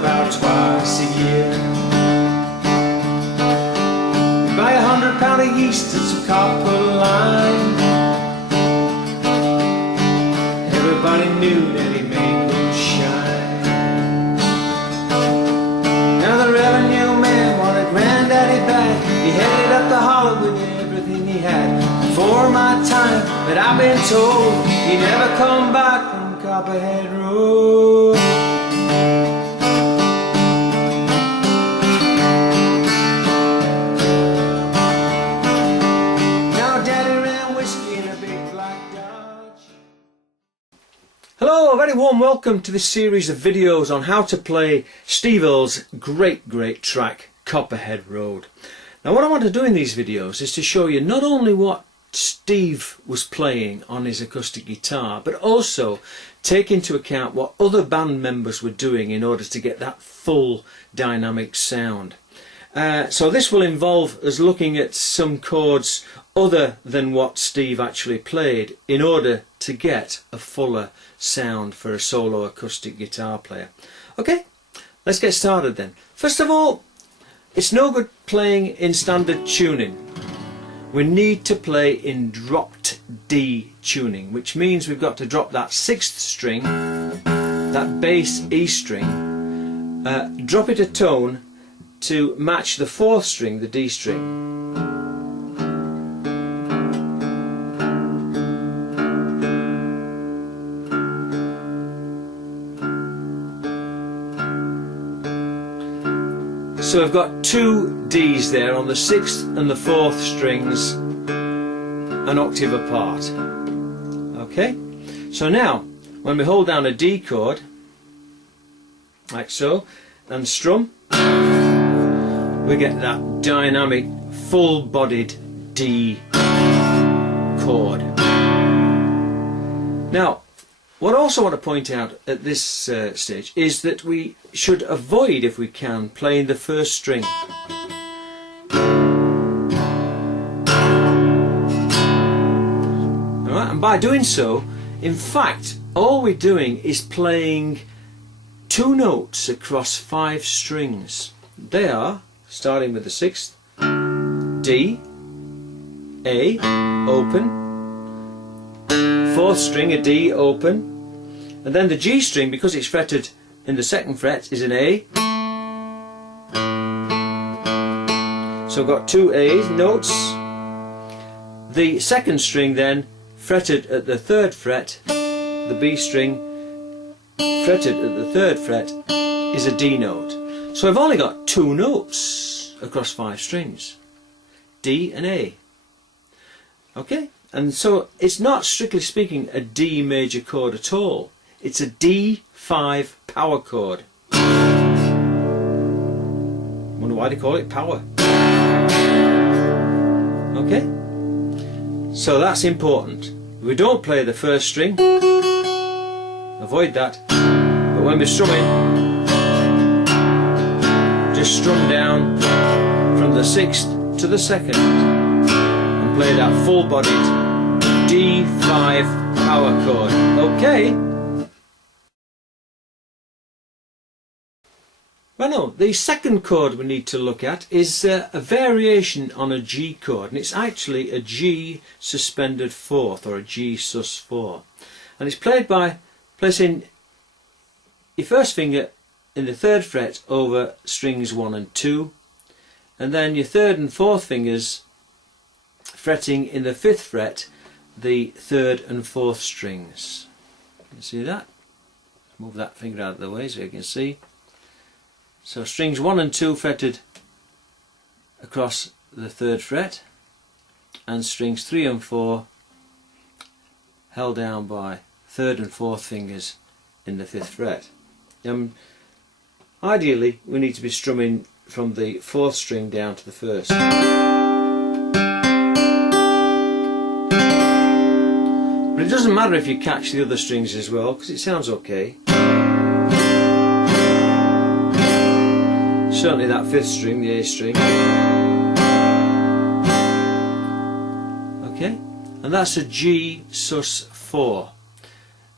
about twice a year. You buy £100 of yeast and some copper lime. Everybody knew that he made moonshine. Now the revenue man wanted Granddaddy back. He headed up the hollow with everything he had. For my time, but I've been told he never come back from Copperhead Road. Now Daddy ran whiskey in a big black Dodge. Hello, a very warm welcome to this series of videos on how to play Steve Earle's great track Copperhead Road. Now what I want to do in these videos is to show you not only what Steve was playing on his acoustic guitar, but also take into account what other band members were doing in order to get that full dynamic sound. So this will involve us looking at some chords other than what Steve actually played in order to get a fuller sound for a solo acoustic guitar player. Okay, let's get started then. First of all, it's no good playing in standard tuning. We need to play in dropped D tuning, which means we've got to drop that 6th string, that bass E string, drop it a tone to match the 4th string, the D string. So we've got 2 Ds there on the 6th and the 4th strings, an octave apart. Okay, so now when we hold down a D chord like so and strum, we get that dynamic full-bodied D chord. Now what I also want to point out at this stage is that we should avoid, if we can, playing the 1st string. Alright, and by doing so, in fact, all we're doing is playing 2 notes across 5 strings. They are, starting with the 6th, D, A, open, 4th string, a D, open, and then the G string, because it's fretted in the 2nd fret, is an A. So I've got 2 A notes. The 2nd string then, fretted at the 3rd fret, the B string, fretted at the 3rd fret, is a D note. So I've only got 2 notes across 5 strings, D and A. Okay? And so it's not, strictly speaking, a D major chord at all. It's a D5 power chord. Wonder why they call it power. Okay? So that's important. We don't play the 1st string. Avoid that. But when we're strumming, just strum down from the 6th to the 2nd and play that full-bodied D5 power chord. Okay? Well, no, the 2nd chord we need to look at is a variation on a G chord, and it's actually a G suspended 4th, or a G sus4, and it's played by placing your 1st finger in the 3rd fret over strings 1 and 2, and then your 3rd and 4th fingers fretting in the 5th fret the 3rd and 4th strings. Can you see that? Move that finger out of the way so you can see. So strings 1 and 2 fretted across the 3rd fret, and strings 3 and 4 held down by 3rd and 4th fingers in the 5th fret. Ideally we need to be strumming from the 4th string down to the 1st. But it doesn't matter if you catch the other strings as well, because it sounds okay. Certainly that 5th string, the A string. Okay, and that's a G sus4.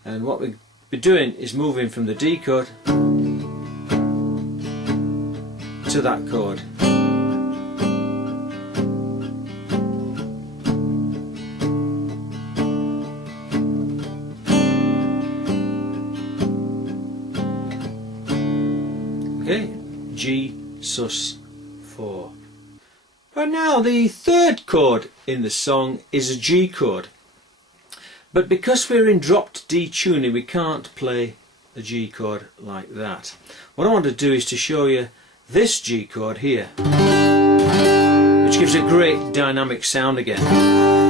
And what we'll be doing is moving from the D chord to that chord. Okay, G, sus, 4. Right now, the third chord in the song is a G chord. But because we're in dropped D tuning, we can't play a G chord like that. What I want to do is to show you this G chord here, which gives a great dynamic sound again,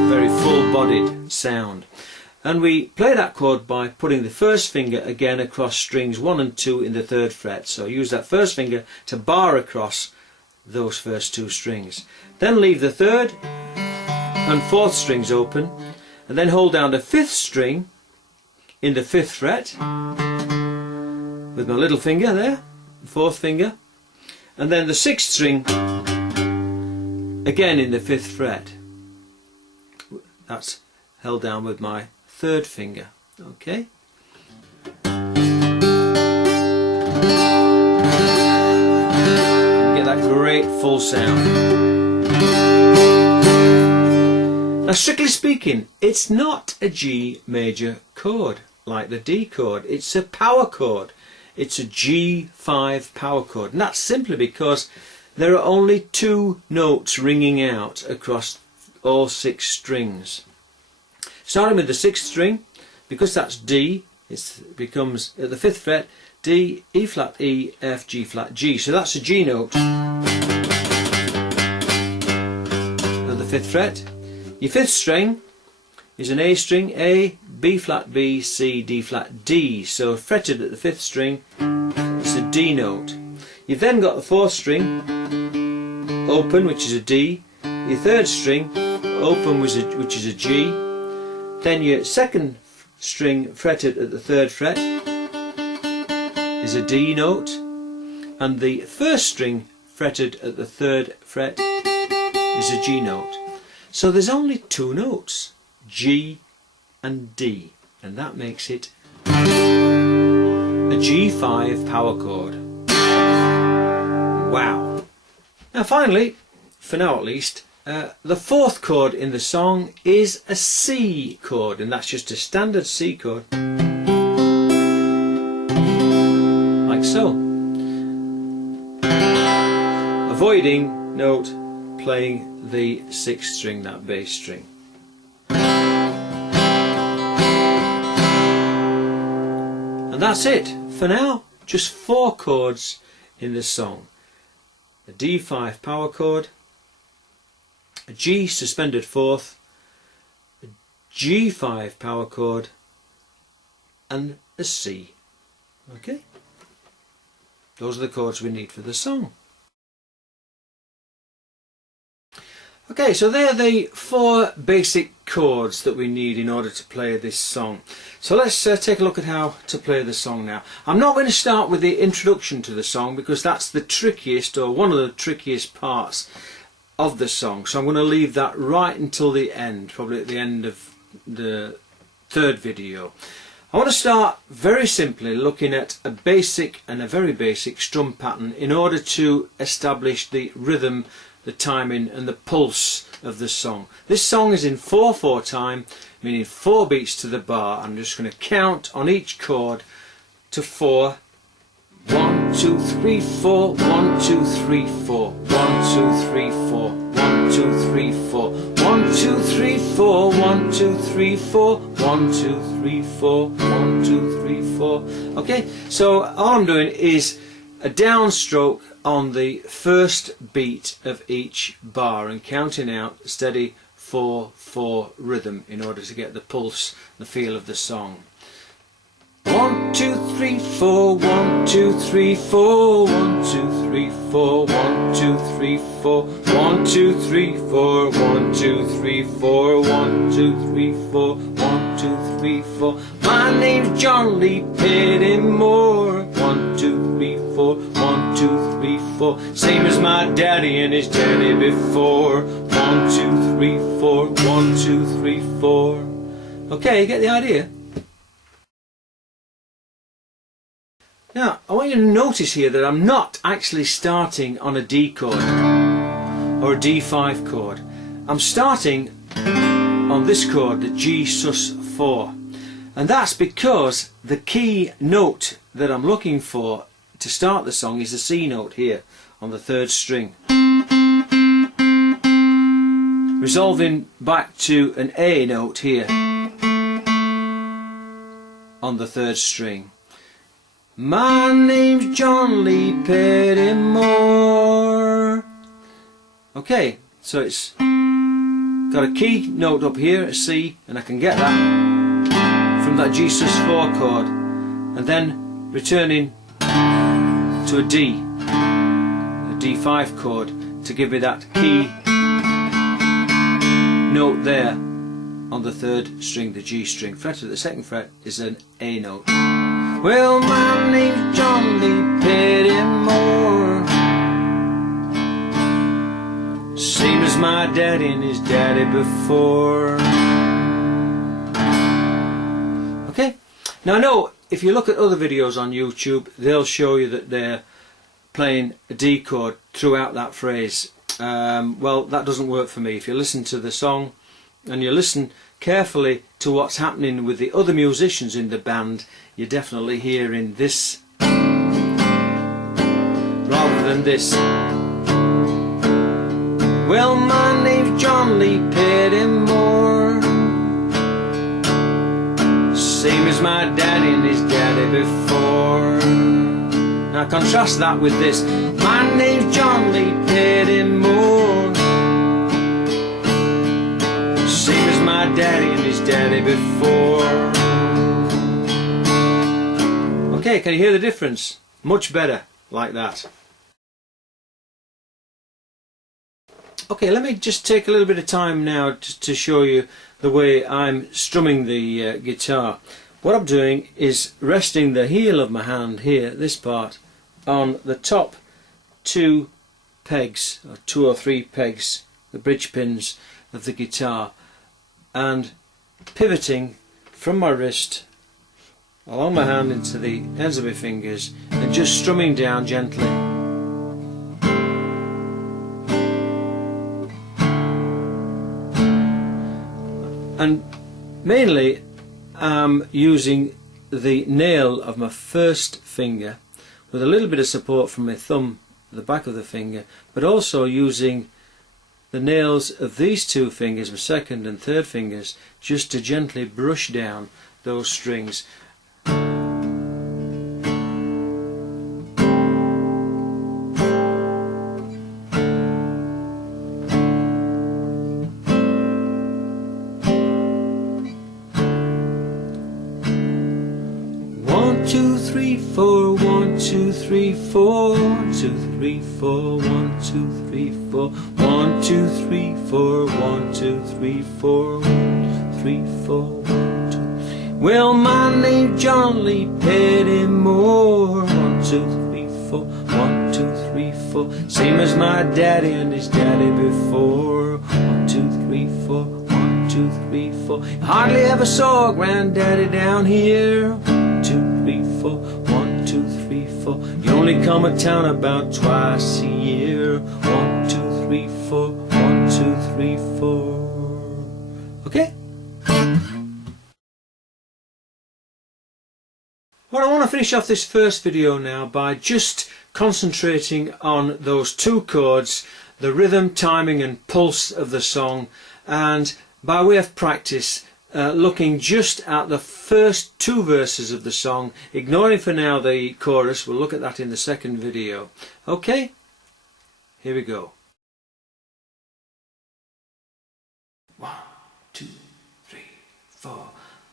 very full-bodied sound. And we play that chord by putting the first finger again across strings 1 and 2 in the 3rd fret. So use that first finger to bar across those first 2 strings. Then leave the 3rd and 4th strings open, and then hold down the 5th string in the 5th fret with my little finger there, 4th finger, and then the 6th string again in the 5th fret. That's held down with my 3rd finger. Okay. Get that great full sound. Now, strictly speaking, it's not a G major chord like the D chord. It's a power chord. It's a G5 power chord, and that's simply because there are only 2 notes ringing out across all 6 strings. Starting with the 6th string, because that's D, it becomes at the 5th fret D, E flat E, F, G flat G. So that's a G note at the 5th fret. Your 5th string is an A string, A, B flat B, C, D flat D. So fretted at the 5th string, it's a D note. You've then got the 4th string open, which is a D. Your 3rd string open, which is a G. Then your 2nd string fretted at the 3rd fret is a D note, and the 1st string fretted at the 3rd fret is a G note. So there's only 2 notes, G and D, and that makes it a G5 power chord. Wow. Now finally, for now at least, the 4th chord in the song is a C chord, and that's just a standard C chord, like so. Avoiding note playing the 6th string, that bass string. And that's it for now. Just 4 chords in the song: a D5 power chord, a G suspended 4th, a G5 power chord, and a C. Okay, those are the chords we need for the song. Okay, so they're the 4 basic chords that we need in order to play this song. So let's take a look at how to play the song now. I'm not going to start with the introduction to the song because that's the trickiest, or one of the trickiest parts of the song. So I'm going to leave that right until the end, probably at the end of the 3rd video. I want to start very simply looking at a basic and a very basic strum pattern in order to establish the rhythm, the timing and the pulse of the song. This song is in 4/4 time, meaning 4 beats to the bar. I'm just going to count on each chord to 4. 1, 2, 3, 4, 1, 2, 3, 4, 1, 2, 3, 4, 1, 2, 3, 4, 1, 2, 3, 4, 1, 2, 3, 4, 1, 2, 3, 4, 1, 2, 3, 4. Okay, so all I'm doing is a downstroke on the first beat of each bar and counting out steady 4/4 rhythm in order to get the pulse, the feel of the song. 1, 2, 3, 4, 1, 2, 3, 4, 1, 2, 3, 4, 1, 2, 3, 4, 1, 2, 3, 4, 1, 2, 3, 4, 1, 2, 3, 4, 1, 2, 3, 4. My name's John Lee Pettimore. 1, 2, 3, 4, 1, 2, 3, 4. Same as my daddy and his daddy before. 1, 2, 3, 4, 1, 2, 3, 4. Okay, you get the idea? Now, I want you to notice here that I'm not actually starting on a D chord or a D5 chord. I'm starting on this chord, the G sus4. And that's because the key note that I'm looking for to start the song is the C note here on the 3rd string. Resolving back to an A note here on the 3rd string. My name's John Lee Pettymore. Okay, so it's got a key note up here, a C, and I can get that from that G sus4 chord, and then returning to a D, a D5 chord, to give me that key note there on the 3rd string, the G string. Fret of the 2nd fret is an A note. Well, my name's John Lee Pettymore, same as my daddy and his daddy before. Okay, now I know if you look at other videos on YouTube, they'll show you that they're playing a D chord throughout that phrase. Well, that doesn't work for me. If you listen to the song and you listen carefully to what's happening with the other musicians in the band, you're definitely hearing this rather than this. Well, my name's John Lee Pettymore, same as my daddy and his daddy before. Now contrast that with this. My name's John Lee Pettymore, same as my daddy and his daddy before. Okay, can you hear the difference? Much better like that. Okay, let me just take a little bit of time now to show you the way I'm strumming the guitar. What I'm doing is resting the heel of my hand here, this part, on the top 2 pegs, or 2 or 3 pegs, the bridge pins of the guitar, and pivoting from my wrist along my hand into the ends of my fingers and just strumming down gently. And mainly I'm using the nail of my 1st finger with a little bit of support from my thumb, the back of the finger, but also using the nails of these 2 fingers, my 2nd and 3rd fingers, just to gently brush down those strings. One, two, three, four, 1, 2, 3, 4, 1, 2, 3, 4, 1, 2, 3, 4, 1, 2, 3, 4, 1, 2, 3, 4, 1, 3, 4, 1, 2. Well, my name's John Lee Pettymore, 1, 2, 3, 4, 1, 2, 3, 4, same as my daddy and his daddy before. 1, 2, 3, 4, 1, 2, 3, 4. Hardly ever saw a granddaddy down here. 1, 2, 3, 4, 1, 2, 3, 4. You only come to town about twice a year. 1, 2, 3, 4, 1, 2, 3, 4. Okay? Well, I want to finish off this first video now by just concentrating on those 2 chords, the rhythm, timing and pulse of the song, and by way of practice, looking just at the first 2 verses of the song, ignoring for now the chorus. We'll look at that in the 2nd video. Okay, here we go. 1, 2, 3, 4.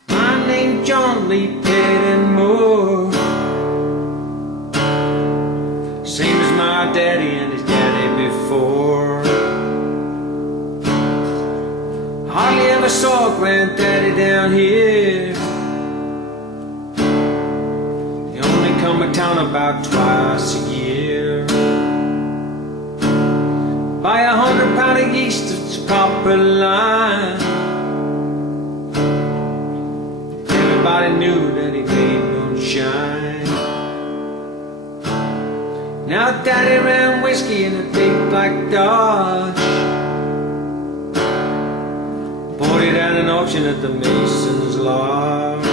My name's John Lee Pettymore, same as my daddy and his daddy before. Hardly ever saw granddaddy down here. He only come to town about twice a year. Buy 100 pound of yeast at the copper line. Everybody knew that he made moonshine. Now Daddy ran whiskey in a big black Dodge, bought it at an auction at the Mason's Lodge.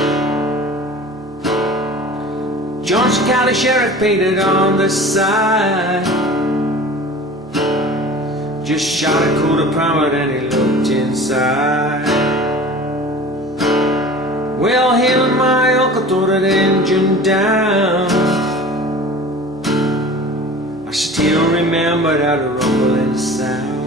Johnson County Sheriff painted on the side, just shot a $1/4 and he looked inside. Well, him and my uncle tore that engine down. I still remember that rumbling sound.